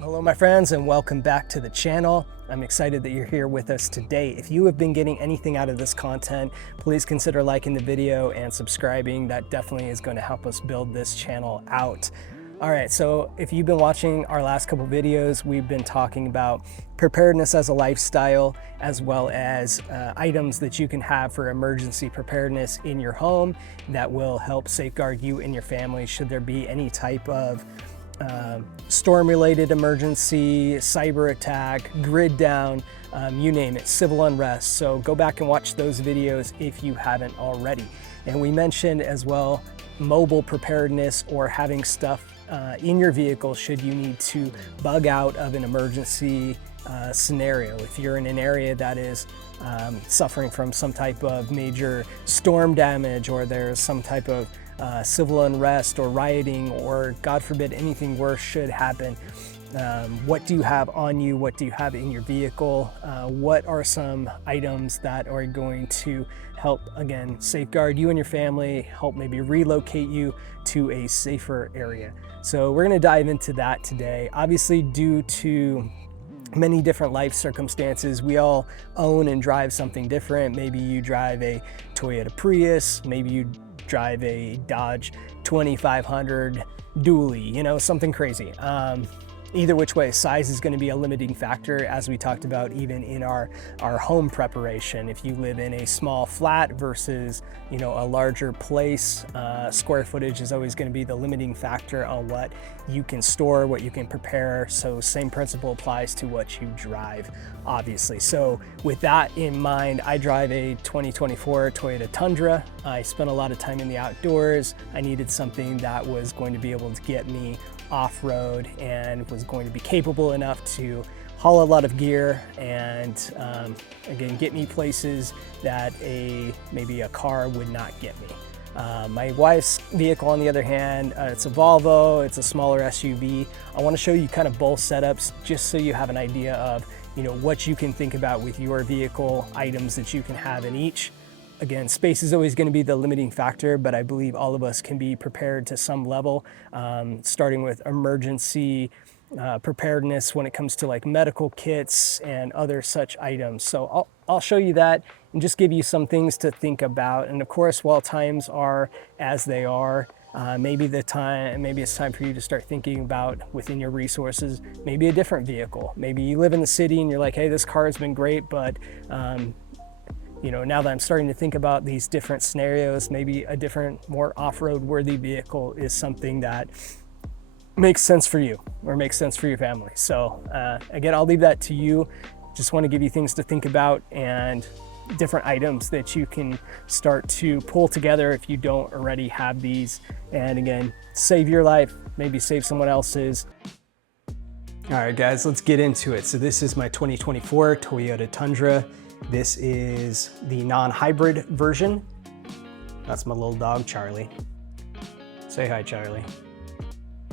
Hello my friends, and welcome back to the channel. I'm excited that you're here with us today. If you have been getting anything out of this content, please consider liking the video and subscribing. That definitely is going to help us build this channel out. All right, so if you've been watching our last couple videos, we've been talking about preparedness as a lifestyle, as well as items that you can have for emergency preparedness in your home that will help safeguard you and your family should there be any type of storm-related emergency, cyber attack, grid down, you name it, civil unrest. So go back and watch those videos if you haven't already. And we mentioned as well mobile preparedness, or having stuff in your vehicle should you need to bug out of an emergency scenario. If you're in an area that is suffering from some type of major storm damage, or there's some type of civil unrest or rioting, or God forbid anything worse should happen, what do you have on you? What do you have in your vehicle? What are some items that are going to help, again, safeguard you and your family, help maybe relocate you to a safer area? So we're going to dive into that today. Obviously, due to many different life circumstances, we all own and drive something different. Maybe you drive a Toyota Prius, maybe you drive a Dodge 2500 dually, you know, something crazy. Either which way, size is going to be a limiting factor, as we talked about even in our home preparation. If you live in a small flat versus, you know, a larger place, square footage is always going to be the limiting factor on what you can store, what you can prepare. So same principle applies to what you drive, obviously. So with that in mind, I drive a 2024 Toyota Tundra. I spent a lot of time in the outdoors. I needed something that was going to be able to get me off-road and was going to be capable enough to haul a lot of gear and again, get me places that maybe a car would not get me. My wife's vehicle, on the other hand, it's a Volvo, it's a smaller SUV. I want to show you kind of both setups just so you have an idea of, you know, what you can think about with your vehicle, items that you can have in each. Again, space is always going to be the limiting factor, but I believe all of us can be prepared to some level, starting with emergency preparedness when it comes to like medical kits and other such items. So I'll show you that and just give you some things to think about. And of course, while times are as they are, maybe it's time for you to start thinking about, within your resources, maybe a different vehicle. Maybe you live in the city and you're like, hey, this car has been great, but you know, now that I'm starting to think about these different scenarios, maybe a different, more off-road worthy vehicle is something that makes sense for you or makes sense for your family. So again, I'll leave that to you. Just want to give you things to think about and different items that you can start to pull together if you don't already have these. And again, save your life, maybe save someone else's. All right, guys, let's get into it. So this is my 2024 Toyota Tundra. This is the non-hybrid version. That's my little dog, Charlie. Say hi, Charlie.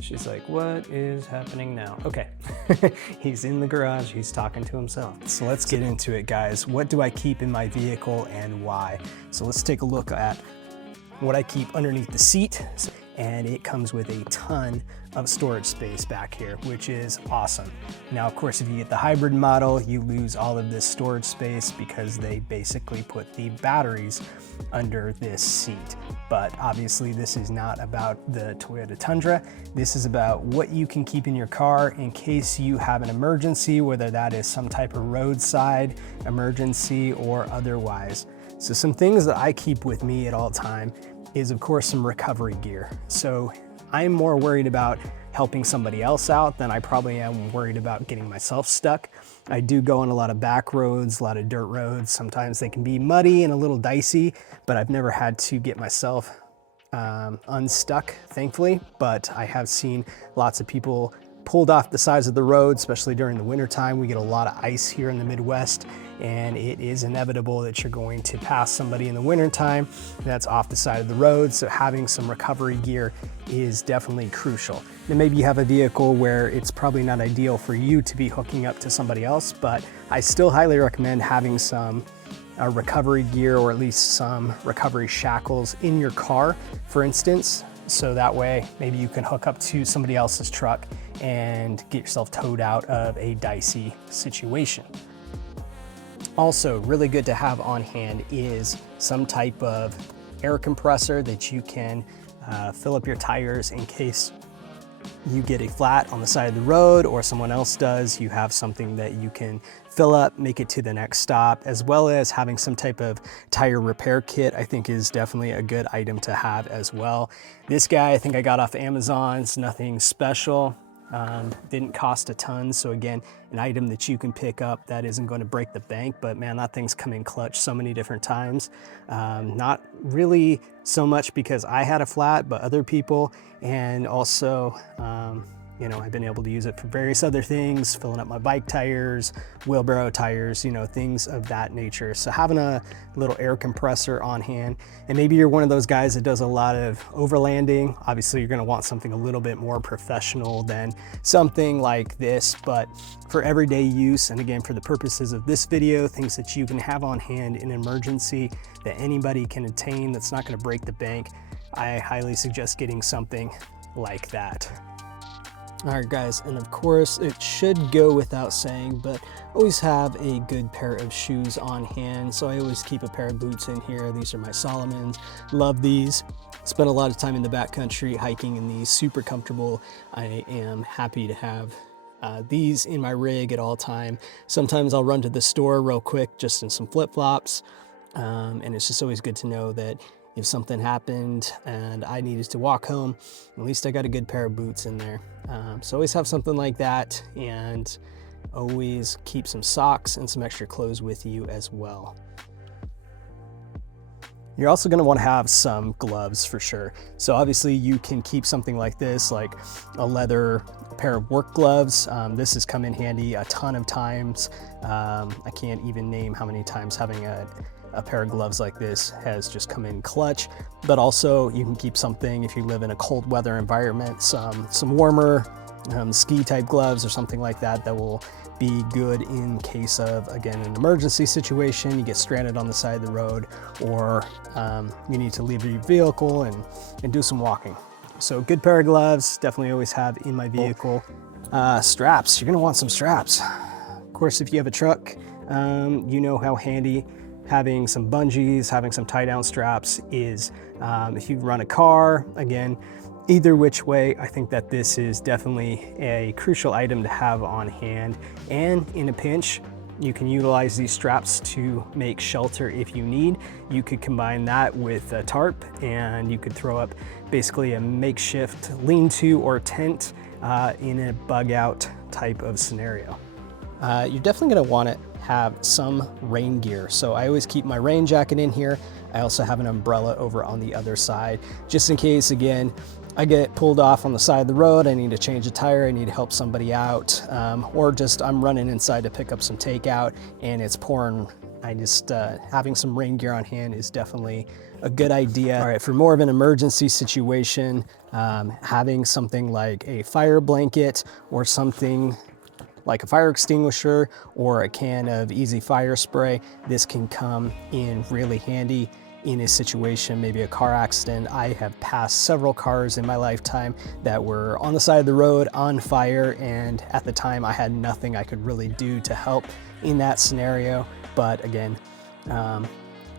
She's like, what is happening now? Okay, he's in the garage, he's talking to himself. So let's get into it, guys. What do I keep in my vehicle and why? So let's take a look at what I keep underneath the seat. And it comes with a ton of storage space back here, which is awesome. Now, of course, if you get the hybrid model, you lose all of this storage space because they basically put the batteries under this seat. But obviously, this is not about the Toyota Tundra. This is about what you can keep in your car in case you have an emergency, whether that is some type of roadside emergency or otherwise. So some things that I keep with me at all time is, of course, some recovery gear. So I'm more worried about helping somebody else out than I probably am worried about getting myself stuck. I do go on a lot of back roads, a lot of dirt roads. Sometimes they can be muddy and a little dicey, but I've never had to get myself unstuck, thankfully. But I have seen lots of people pulled off the sides of the road, especially during the winter time. We get a lot of ice here in the Midwest, and it is inevitable that you're going to pass somebody in the winter time that's off the side of the road. So having some recovery gear is definitely crucial. Then maybe you have a vehicle where it's probably not ideal for you to be hooking up to somebody else, but I still highly recommend having some recovery gear, or at least some recovery shackles in your car, for instance. So that way, maybe you can hook up to somebody else's truck and get yourself towed out of a dicey situation. Also, really good to have on hand is some type of air compressor that you can fill up your tires in case you get a flat on the side of the road or someone else does. You have something that you can fill up, make it to the next stop, as well as having some type of tire repair kit, I think is definitely a good item to have as well. This guy, I think I got off Amazon. It's nothing special. Didn't cost a ton. So again, an item that you can pick up that isn't going to break the bank, but man, that thing's come in clutch so many different times. Not really so much because I had a flat, but other people, and also, you know, I've been able to use it for various other things, filling up my bike tires, wheelbarrow tires, you know, things of that nature. So having a little air compressor on hand, and maybe you're one of those guys that does a lot of overlanding. Obviously, you're gonna want something a little bit more professional than something like this, but for everyday use, and again, for the purposes of this video, things that you can have on hand in an emergency that anybody can attain that's not gonna break the bank, I highly suggest getting something like that. All right, guys, and of course, it should go without saying, but always have a good pair of shoes on hand. So I always keep a pair of boots in here. These are my Solomons. Love these. Spent a lot of time in the backcountry hiking in these, super comfortable. I am happy to have these in my rig at all time. Sometimes I'll run to the store real quick just in some flip-flops. And it's just always good to know that if something happened and I needed to walk home, at least I got a good pair of boots in there. So always have something like that, and always keep some socks and some extra clothes with you as well. You're also going to want to have some gloves for sure. So obviously you can keep something like this, like a leather pair of work gloves. This has come in handy a ton of times. I can't even name how many times having a pair of gloves like this has just come in clutch. But also you can keep something if you live in a cold weather environment, some warmer ski type gloves or something like that that will be good in case of, again, an emergency situation. You get stranded on the side of the road, or you need to leave your vehicle and do some walking. So good pair of gloves, definitely always have in my vehicle. Straps, you're gonna want some straps. Of course, if you have a truck, you know how handy having some bungees, having some tie-down straps is. If you run a car, again, either which way, I think that this is definitely a crucial item to have on hand. And in a pinch, you can utilize these straps to make shelter if you need. You could combine that with a tarp, and you could throw up basically a makeshift lean-to or tent in a bug-out type of scenario. You're definitely gonna wanna have some rain gear. So I always keep my rain jacket in here. I also have an umbrella over on the other side, just in case, again, I get pulled off on the side of the road, I need to change a tire, I need to help somebody out, or just I'm running inside to pick up some takeout and it's pouring. Having some rain gear on hand is definitely a good idea. All right, for more of an emergency situation, having something like a fire blanket or something like a fire extinguisher or a can of easy fire spray, this can come in really handy in a situation, maybe a car accident. I have passed several cars in my lifetime that were on the side of the road on fire, and at the time I had nothing I could really do to help in that scenario. But again,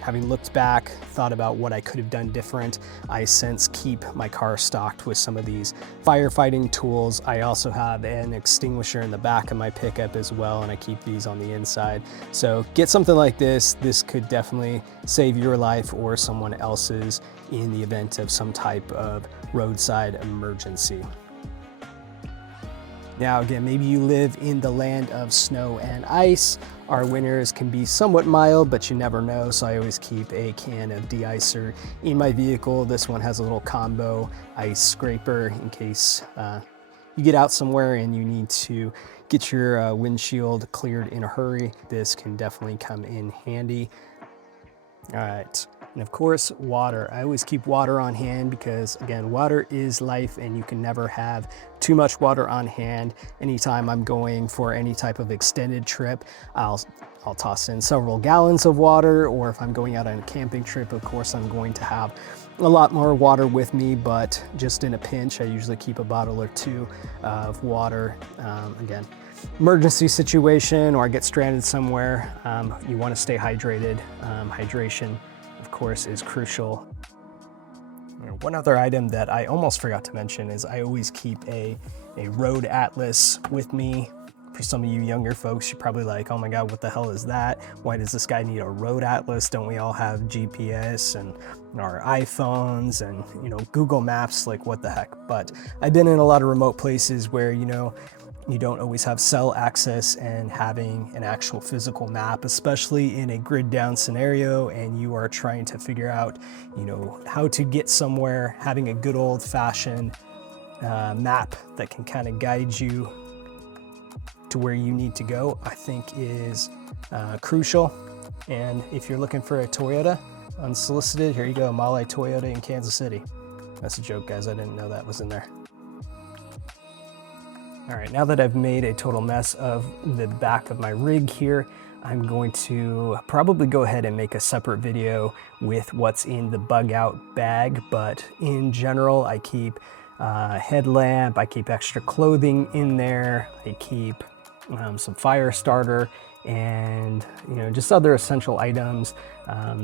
having looked back, thought about what I could have done different, I since keep my car stocked with some of these firefighting tools. I also have an extinguisher in the back of my pickup as well, and I keep these on the inside. So get something like this. This could definitely save your life or someone else's in the event of some type of roadside emergency. Now again, maybe you live in the land of snow and ice. Our winters can be somewhat mild, but you never know, so I always keep a can of de-icer in my vehicle. This one has a little combo ice scraper in case you get out somewhere and you need to get your windshield cleared in a hurry. This can definitely come in handy. All right, And of course, water. I always keep water on hand because, again, water is life and you can never have too much water on hand. Anytime I'm going for any type of extended trip, I'll toss in several gallons of water, or if I'm going out on a camping trip, of course, I'm going to have a lot more water with me, but just in a pinch, I usually keep a bottle or two of water. Again, emergency situation or I get stranded somewhere, you want to stay hydrated. Hydration, of course, is crucial. One other item that I almost forgot to mention is I always keep a road atlas with me. For some of you younger folks, you're probably like, oh my God, what the hell is that? Why does this guy need a road atlas? Don't we all have GPS and our iPhones and, you know, Google Maps? Like, what the heck? But I've been in a lot of remote places where, you know, you don't always have cell access, and having an actual physical map, especially in a grid down scenario and you are trying to figure out, you know, how to get somewhere, having a good old fashioned map that can kind of guide you to where you need to go, I think is crucial. And if you're looking for a Toyota unsolicited, here you go, Male Toyota in Kansas City. That's a joke, guys. I didn't know that was in there. All right, now that I've made a total mess of the back of my rig here, I'm going to probably go ahead and make a separate video with what's in the bug out bag. But in general, I keep a headlamp, I keep extra clothing in there, I keep some fire starter, and, you know, just other essential items,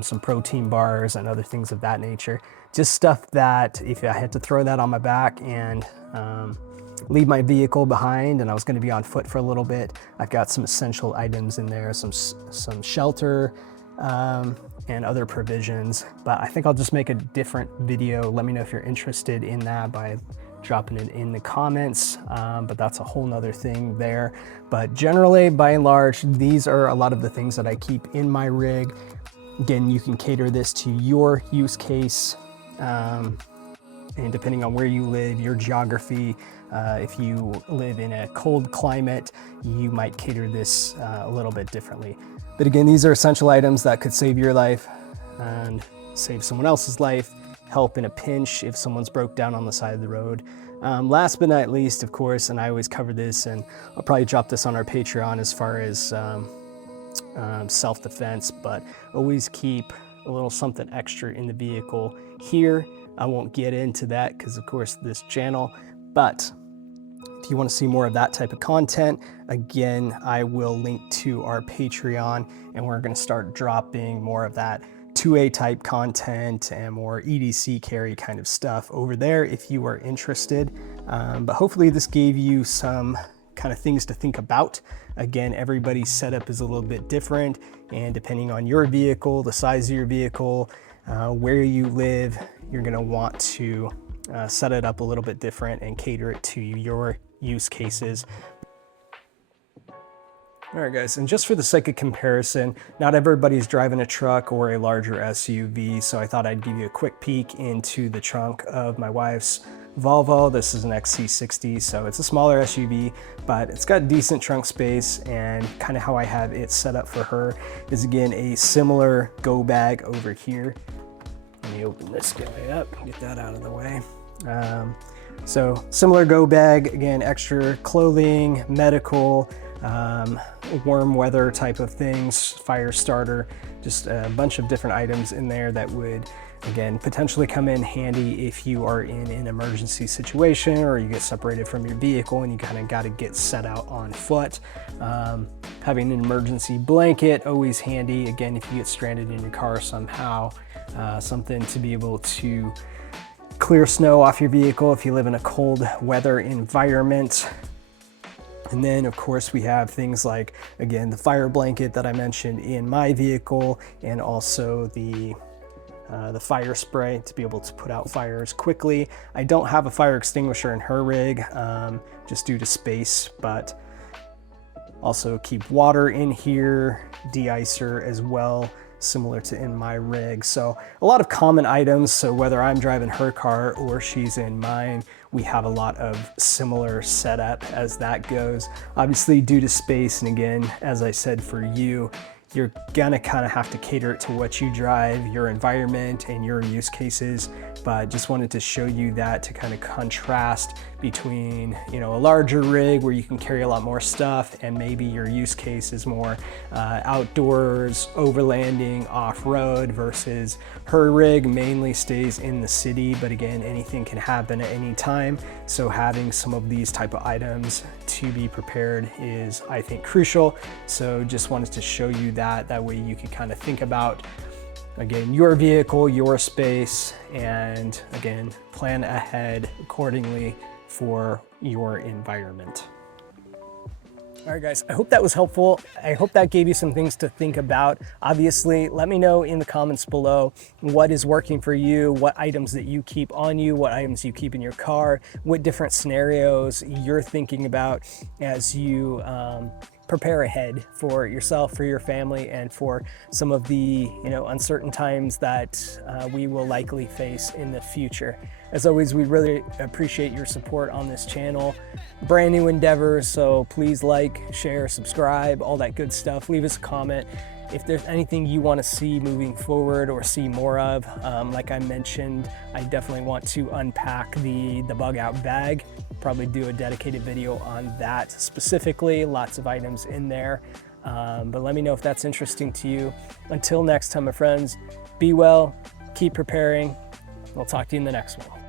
some protein bars and other things of that nature. Just stuff that if I had to throw that on my back and leave my vehicle behind and I was going to be on foot for a little bit, I've got some essential items in there, some shelter and other provisions. But I think I'll just make a different video. Let me know if you're interested in that by dropping it in the comments, but that's a whole nother thing there. But generally, by and large, these are a lot of the things that I keep in my rig. Again, you can cater this to your use case, and depending on where you live, your geography, if you live in a cold climate, you might cater this a little bit differently. But again, these are essential items that could save your life and save someone else's life, help in a pinch if someone's broke down on the side of the road. Last but not least, of course, and I always cover this, and I'll probably drop this on our Patreon as far as self-defense, but always keep a little something extra in the vehicle here. I won't get into that because, of course, this channel, but if you want to see more of that type of content, again, I will link to our Patreon, and we're going to start dropping more of that 2A type content and more EDC carry kind of stuff over there if you are interested. But hopefully this gave you some kind of things to think about. Again, everybody's setup is a little bit different, and depending on your vehicle, the size of your vehicle, where you live, you're going to want to set it up a little bit different and cater it to your use cases. All right, guys, and just for the sake of comparison, not everybody's driving a truck or a larger SUV, so I thought I'd give you a quick peek into the trunk of my wife's Volvo. This is an XC60, so it's a smaller SUV, but it's got decent trunk space, and kind of how I have it set up for her is, again, a similar go bag over here. Let me open this guy up, get that out of the way. So similar go bag, again, extra clothing, medical, warm weather type of things, fire starter, just a bunch of different items in there that would, again, potentially come in handy if you are in an emergency situation or you get separated from your vehicle and you kind of got to get set out on foot. Having an emergency blanket, always handy. Again, if you get stranded in your car somehow, something to be able to clear snow off your vehicle if you live in a cold weather environment. And then, of course, we have things like, again, the fire blanket that I mentioned in my vehicle, and also the fire spray to be able to put out fires quickly. I don't have a fire extinguisher in her rig, just due to space, but also keep water in here, de-icer as well, similar to in my rig. So a lot of common items. So whether I'm driving her car or she's in mine, we have a lot of similar setup as that goes. Obviously, due to space, and again, as I said, for you, you're gonna kind of have to cater it to what you drive, your environment, and your use cases. But just wanted to show you that to kind of contrast between, you know, a larger rig where you can carry a lot more stuff, and maybe your use case is more outdoors, overlanding, off-road, versus her rig mainly stays in the city, but again, anything can happen at any time. So having some of these type of items to be prepared is, I think, crucial. So just wanted to show you that way you could kind of think about, again, your vehicle, your space, and again, plan ahead accordingly for your environment. All right, guys, I hope that was helpful. I hope that gave you some things to think about. Obviously, let me know in the comments below what is working for you, what items that you keep on you, what items you keep in your car, what different scenarios you're thinking about as you prepare ahead for yourself, for your family, and for some of the, you know, uncertain times that we will likely face in the future. As always, we really appreciate your support on this channel. Brand new endeavors, so please like, share, subscribe, all that good stuff. Leave us a comment if there's anything you want to see moving forward or see more of. Like I mentioned, I definitely want to unpack the bug out bag. Probably do a dedicated video on that specifically. Lots of items in there. But let me know if that's interesting to you. Until next time, my friends, be well, keep preparing. We'll talk to you in the next one.